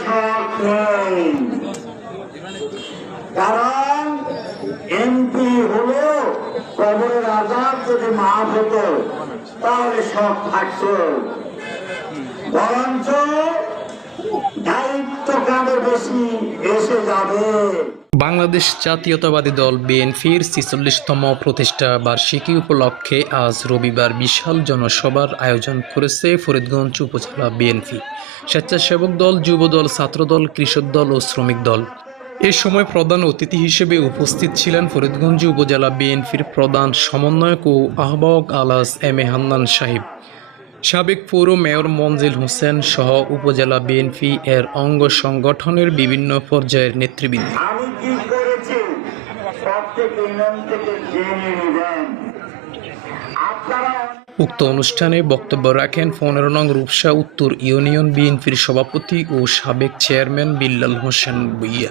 সরকার কারণ এমপি হলো কবরের আজাদ যদি মাফ হতো তাহলে সব থাকত। বরঞ্চ বাংলাদেশ জাতীয়তাবাদী দল বিএনপির ছিচল্লিশতম প্রতিষ্ঠা বার্ষিকী উপলক্ষে আজ রবিবার বিশাল জনসভার আয়োজন করেছে ফরিদগঞ্জ উপজেলা বিএনপি। স্বেচ্ছাসেবক দল যুব দল ছাত্রদল, কৃষক দল ও শ্রমিক দল। এ সময় প্রধান অতিথি হিসেবে উপস্থিত ছিলেন ফরিদগঞ্জ উপজেলা বিএনপির প্রধান সমন্বয়ক ও আহ্বায়ক আলাস এম এ হান্নান সাহিব। সাবেক পৌর মেয়র মঞ্জিল হোসেন সহ উপজেলা বিএনপি এর অঙ্গ সংগঠনের বিভিন্ন পর্যায়ের নেতৃবৃন্দ। উক্ত অনুষ্ঠানে বক্তব্য রাখেন পনেরো নং রূপসা উত্তর ইউনিয়ন বিএনপির সভাপতি ও সাবেক chairman Billal Hossain Bhuiyan.